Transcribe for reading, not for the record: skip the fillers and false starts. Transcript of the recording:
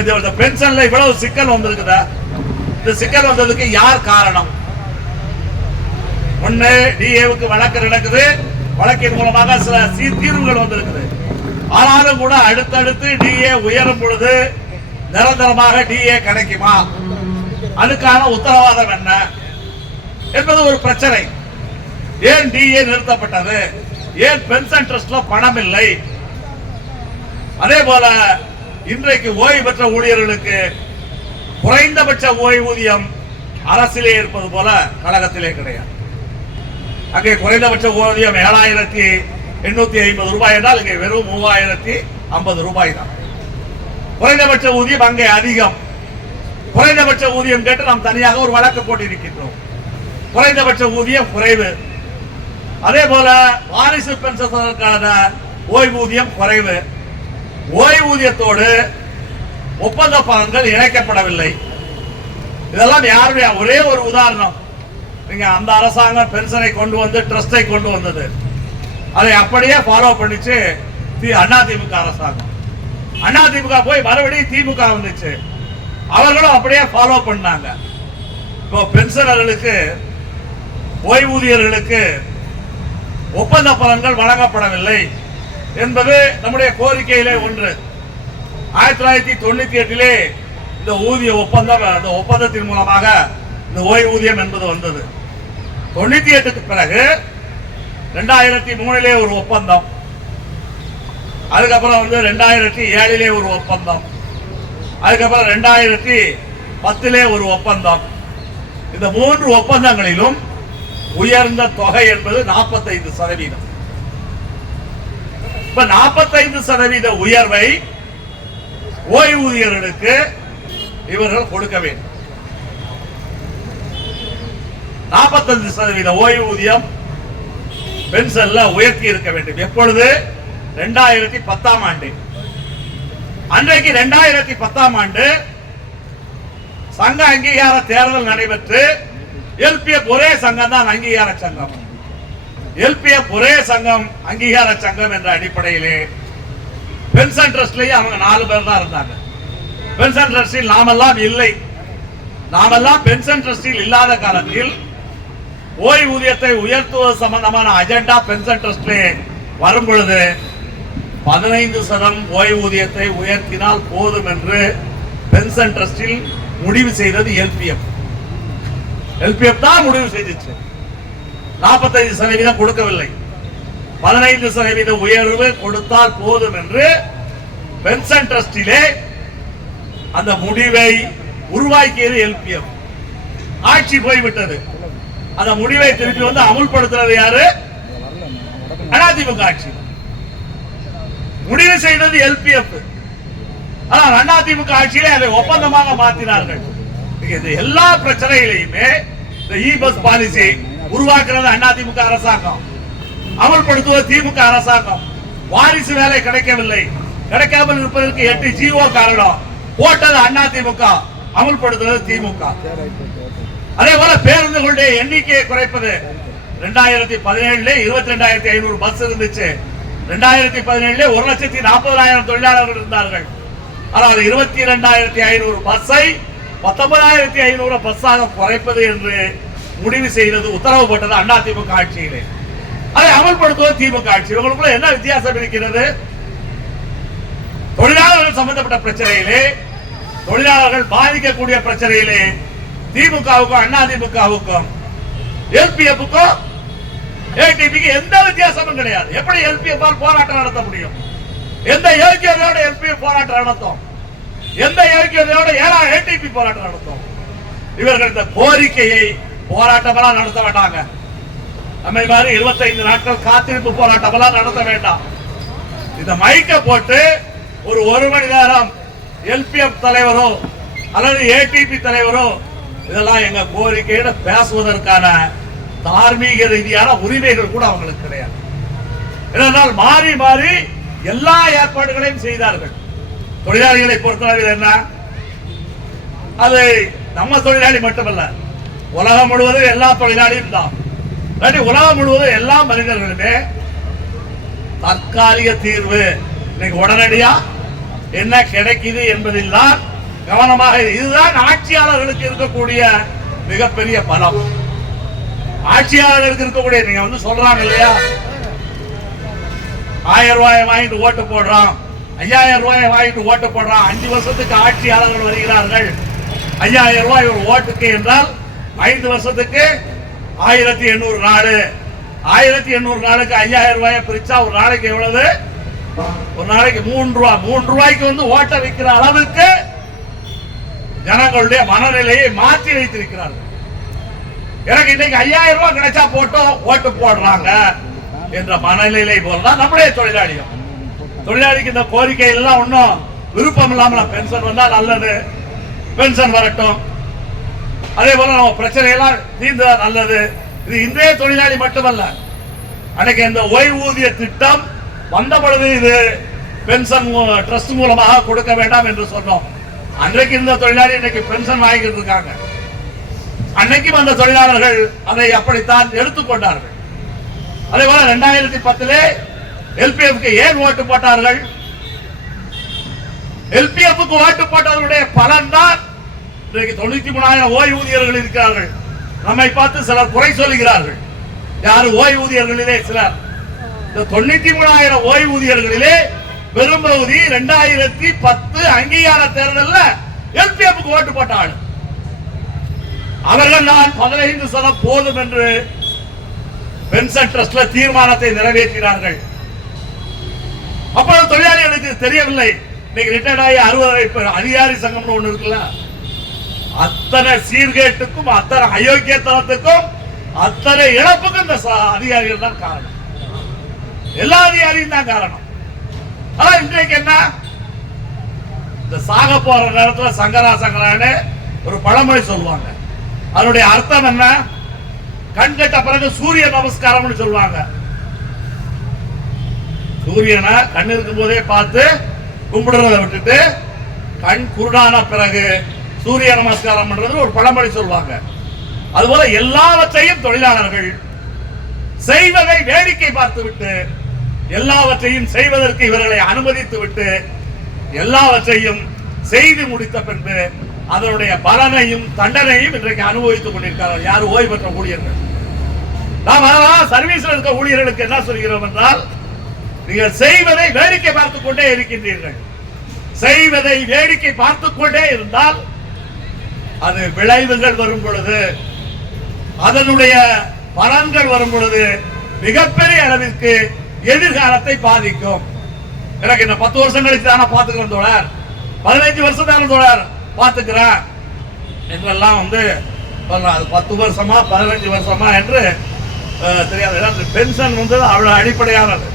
இந்த பென்ஷன்ல இவ்வளவு சிக்கல் வந்திருக்குதா? இந்த சிக்கல் வந்ததுக்கு யார் காரணம்? ஒண்ணு, டிஏவுக்கு வழக்கு நடக்குது, வழக்கின் மூலமாக சில தீர்வுகள் வந்திருக்குது. ஆனாலும் கூட அடுத்தடுத்து டிஏ உயரும் பொழுது நிரந்தரமாக டிஏ கிடைக்குமா, அதுக்கான உத்தரவாதம் என்ன என்பது ஒரு பிரச்சனை. ஏன் டிஏ நிறுத்தப்பட்டது? ஏன் பென்ஷன் ட்ரஸ்ட்ல பணம் இல்லை? அதே போல இன்றைக்கு ஓய்வு பெற்ற ஊழியர்களுக்கு குறைந்தபட்ச ஓய்வூதியம் அரசிலே இருப்பது போல கழகத்திலே கிடையாது. அங்கே குறைந்தபட்ச ஊதியம் 7,850 ரூபாய் என்றால் இங்கே வெறும் 3,050 ரூபாய் தான். குறைந்தபட்ச ஊதியம் அங்கே அதிகம். குறைந்தபட்ச ஊதியம் கேட்டு நாம் தனியாக ஒரு வழக்கு போட்டிருக்கின்றோம். குறைந்தபட்ச ஊதியம் குறைவு. அதே போல வாரிசு பென்ஷனுக்கான ஓய்வூதியம் குறைவு. ஓய்வூதியத்தோடு ஒப்பந்த பலன்கள் இணைக்கப்படவில்லை. இதெல்லாம் யாருடைய ஒரே ஒரு உதாரணம். நீங்க அந்த அரசாங்கம் பென்ஷனை கொண்டு வந்து ட்ரஸ்டை கொண்டு வந்தது, அதை அப்படியே ஃபாலோ பண்ணிச்சு அதிமுக அரசாங்கம். அதிமுக போய் மறுபடியும் திமுக வந்துச்சு, அவர்களும் அப்படியே ஃபாலோ பண்ணாங்க. இப்போ பென்ஷனர்களுக்கு ஓய்வூதியர்களுக்கு ஒப்பந்த பலன்கள் வழங்கப்படவில்லை என்பது நம்முடைய கோரிக்கையிலே ஒன்று. 1998 இந்த ஊதிய ஒப்பந்தம், அந்த ஒப்பந்தத்தின் மூலமாக இந்த ஓய்வூதியம் என்பது வந்தது. 98க்கு பிறகு 2003 ஒரு ஒப்பந்தம், அதுக்கப்புறம் 2007 ஒரு ஒப்பந்தம், அதுக்கப்புறம் 2010 ஒரு ஒப்பந்தம். இந்த 3 ஒப்பந்தங்களிலும் உயர்ந்த தொகை என்பது 45%. இப்ப 45% உயர்வை ஓய்வூதியர்களுக்கு இவர்கள் கொடுக்க வேண்டும். 45% ஓய்வூதியம் பென்ஷன்ல உயர்த்தி இருக்க வேண்டும். எப்பொழுது? 2010ஆம் ஆண்டு. அன்றைக்கு 2010ஆம் ஆண்டு சங்க அங்கீகார தேர்தல் நடைபெற்று எல்பிஎஃப் ஒரே சங்கம் தான் அங்கீகார சங்கம். எல்பிஎஃப் ஒரே சங்கம் அங்கீகார சங்கம் என்ற அடிப்படையிலே பென்ஷன் ட்ரஸ்ட்லயே அவங்க 4 பேர் தான் இருந்தாங்க. பென்ஷன் ட்ரஸ்டில் நாமெல்லாம் இல்லை. நாமெல்லாம் பென்ஷன் ட்ரஸ்டில் இல்லாத காலத்தில் ஓய்வூதியத்தை உயர்த்துவது சம்பந்தமான அஜெண்டா பென்ஷன் ட்ரஸ்ட்லே வரும் பொழுது 15% ஓய்வூதியத்தை உயர்த்தினால் போதும் என்று பென்ஷன் ட்ரஸ்டில் முடிவு செய்தது எல்பிஎஃப். எல்பிஎஃப் தான் முடிவு செய்துச்சு. 45% கொடுக்கவில்லை, 15% உயர்வு கொடுத்தால் போதும் என்று பென்ஷன் ட்ரஸ்டிலே அந்த முடிவை உருவாக்கியது எல்பிஎஃப். ஆட்சி போய்விட்டது. அந்த முடிவை திருப்பி வந்து அமுல்படுத்துறது யாரு? அதிமுக ஆட்சி. முடிவு செய்தது எல்பிஎஃப். ஆனால் அதிமுக ஆட்சியிலே அதை ஒப்பந்தமாக மாற்றினார்கள். எல்லா பிரச்சனைகளையுமே இந்த இ பஸ் பாலிசி உருவாக்குறது அதிமுக அரசாங்கம், அமல்படுத்துவது திமுக அரசாங்கம். வாரிசு வேலை கிடைக்கவில்லை, கிடைக்காமல் இருப்பதற்கு 8 ஜிஓ காரணம். போட்டது அதிமுக, அமல்படுத்துவது திமுக. அதே போல பேருந்துகளுடைய எண்ணிக்கையை குறைப்பது. 2017 22,500 பஸ் இருந்துச்சு. 2017 1,40,000 தொழிலாளர்கள் இருந்தார்கள். ஆனால் 22,500 பஸ்ஸை 19,500 பஸ்ஸாக குறைப்பது என்று முடிவு செய்தது, உத்தரவு போட்டது அதிமுக ஆட்சியிலே. அதை அமல்படுத்துவது திமுக ஆட்சி. இவங்களுக்குள்ள என்ன வித்தியாசம் இருக்கிறது? தொழிலாளர்கள் சம்பந்தப்பட்ட பிரச்சனையிலே, தொழிலாளர்கள் பாதிக்கக்கூடிய பிரச்சனையிலே திமுகவுக்கும் அதிமுகவுக்கும் எல்பிஎஃப்க்கும் ஏடிபிக்கு எந்த வித்தியாசமும் கிடையாது. எப்படி எல்பிஎஃப் போராட்டம் நடத்த முடியும்? எந்த யோக்கியதையோட எல்பிஎஃப் போராட்டம் நடத்தும்? எந்த யோக்கியதையோட ஏடிபி போராட்டம் நடத்தும்? இவர்கள் இந்த கோரிக்கையை போராட்டமெல்லாம் நடத்த வேண்டாங்க. நம்ம மாதிரி 25 நாட்கள் காத்திருப்பு போராட்டமெல்லாம் நடத்த வேண்டாம். இந்த மைக்க போட்டு ஒரு மணி நேரம் எல்பிஎஃப் தலைவரோ அல்லது ஏடிபி தலைவரோ இதெல்லாம் எங்க கோரிக்கையிட பேசுவதற்கான தார்மீக ரீதியான உரிமைகள் கூட அவங்களுக்கு கிடையாது. இதனால் மாறி மாறி எல்லா ஏற்பாடுகளையும் செய்தார்கள். தொழிலாளிகளை பொறுத்தவரை என்ன, அது நம்ம தொழிலாளி மட்டுமல்ல, உலகம் முழுவதும் எல்லா தொழிலாளியும் தான். உலகம் முழுவதும் எல்லா மனிதர்களுமே தற்காலிக தீர்வு. இன்னைக்கு உடனடியா என்ன கிடைக்குது என்பதில் தான் கவனமாக. இதுதான் ஆட்சியாளர்களுக்கு இருக்கக்கூடிய மிகப்பெரிய பலம். ஆட்சியாளர்களுக்கு இருக்கக்கூடிய, நீங்க வந்து சொல்றாங்க இல்லையா, 1000 ரூபாயை வாங்கிட்டு ஓட்டு போடுறான், 5000 ரூபாயை வாங்கிட்டு ஓட்டு போடுறான். 5 வருஷத்துக்கு ஆட்சியாளர்கள் வருகிறார்கள், 5000 ரூபாய் ஒரு ஓட்டுக்கு என்றால் 5 வருஷத்துக்கு 1800 நாள். 1800 நாளுக்கு 5000 ரூபாயை பிரிச்சா ஒரு நாளைக்கு எவ்வளவு? ஒரு நாளைக்கு 3 ரூபாய். 3 ரூபாய்க்கு வந்து ஓட்ட வைக்கிற அளவுக்கு ஜனங்களுடைய மனநிலையை மாற்றி வைத்திருக்கிறார்கள். எனக்கு இன்னைக்கு 5000 ரூபாய் கிடைச்சா போட்டோம் ஓட்டு போடுறாங்க என்ற மனநிலை போலதான் நம்முடைய தொழிலாளியும். தொழிலாளிக்கு இந்த கோரிக்கை எல்லாம் ஒன்னும் விருப்பம் இல்லாம பென்ஷன் வந்தா நல்லது, பென்ஷன் வரட்டும், அதே போல நம்ம பிரச்சனையெல்லாம் தீர்ந்தா நல்லது. இது இன்றைய தொழிலாளி மட்டுமல்ல, அன்னைக்கு இந்த ஓய்வூதிய திட்டம் வந்த பொழுது இது பென்ஷன் ட்ரஸ்ட் மூலமாக கொடுக்க வேண்டாம் என்று சொன்னோம். அன்றைக்கு இந்த தொழிலாளி இன்னைக்கு பென்ஷன் வாங்கிட்டு இருக்காங்க. அன்னைக்கும் அந்த தொழிலாளர்கள் அதை அப்படித்தான் எடுத்துக்கொண்டார்கள். அதே போல 2010 எல்பிஎஃப்க்கு ஏன் ஓட்டு போட்டார்கள்? எல்பிஎஃப்க்கு ஓட்டு போட்டதனுடைய பலன் தான் இன்றைக்கு 93,000 ஓய்வூதியர்கள் இருக்கிறார்கள். நம்மை பார்த்து சிலர் குறை சொல்லுகிறார்கள். யாரு? ஓய்வூதியர்களிலே சிலர். இந்த 93,000 ஓய்வூதியர்களிலே பெரும்பகுதி 2010 அங்கீகார தேர்தலில் எல்பிஎஃப்க்கு ஓட்டு போட்டாள். அவர்கள் நான் 15% போதும் என்று பென்ஷன் ட்ரஸ்ட்ல தீர்மானத்தை நிறைவேற்றினார்கள். அப்பொழுது தொழிலாளிகளுக்கு தெரியவில்லை. இன்னைக்கு ரிட்டையர்ட் ஆகி 60 அதிகாரி சங்கம்னு ஒண்ணு இருக்குல்ல, அத்தனை சீர்கேட்டுக்கும் அத்தனை அயோக்கியத்தனத்துக்கும் அத்தனை இழப்புக்கும் இந்த அதிகாரிகள் தான் காரணம். எல்லா அதிகாரியும் தான் காரணம். ஆனா இன்றைக்கு என்ன, இந்த சாக போற நேரத்துல சங்கரா சங்கரான்னு ஒரு பழமொழி சொல்லுவாங்க. அதனுடைய அர்த்தம் என்ன? கண் கட்ட பிறகு சூரிய நமஸ்காரம்னு சொல்லுவாங்க. சூரியனை கண் இருக்கும் போதே பார்த்து கும்பிடுறதை விட்டுட்டு கண் குருடான பிறகு சூரிய நமஸ்காரம் பண்றது ஒரு பழமொழி சொல்லுவாங்க. அதுபோல எல்லாவற்றையும் தொழிலாளர்கள் செய்வதை வேடிக்கை பார்த்து விட்டு, எல்லாவற்றையும் செய்வதற்கு இவர்களை அனுமதித்து விட்டு, எல்லாவற்றையும் செய்து முடித்த பின்பு அதனுடைய பலனையும் தண்டனையும் இன்றைக்கு அனுபவித்துக் கொண்டிருக்கிறார்கள். யார்? ஓய்வு பெற்ற ஊழியர்கள். நாம் சர்வீஸ்ல இருக்க ஊழியர்களுக்கு என்ன சொல்கிறோம் என்றால், நீங்கள் செய்வதை வேடிக்கை பார்த்துக் கொண்டே இருக்கின்றீர்கள். செய்வதை வேடிக்கை பார்த்துக் கொண்டே இருந்தால் அது விளைவுகள் வரும் பொழுது, அதனுடைய பலன்கள் வரும் பொழுது மிகப்பெரிய அளவிற்கு எதிர்காலத்தை பாதிக்கும். எனக்கு இந்த 10 வருஷம் கழிச்சு தானே பாத்துக்கிறேன் தோழர், 15 வருஷம் தானே தோழர் பாத்துக்கிறேன் என்றெல்லாம் வந்து 10 வருஷமா 15 வருஷமா என்று தெரியாது. பென்ஷன் வந்து அவ்வளவு அடிப்படையானது.